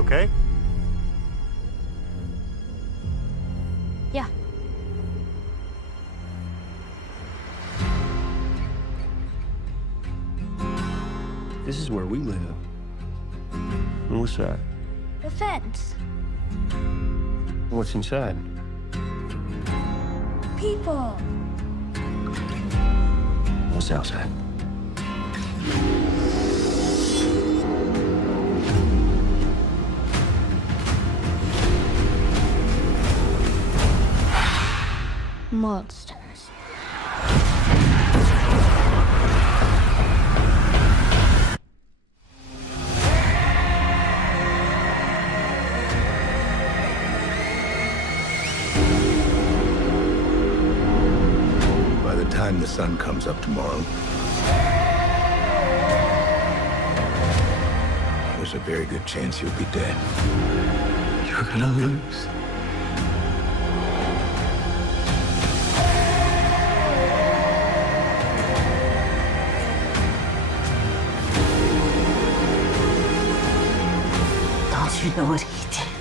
okay? Yeah. This is where we live. And what's that? The fence. What's inside? People. What's outside? Monsters. By the time the sun comes up tomorrow, there's a very good chance you'll be dead. You're gonna lose. Don't you know what he did?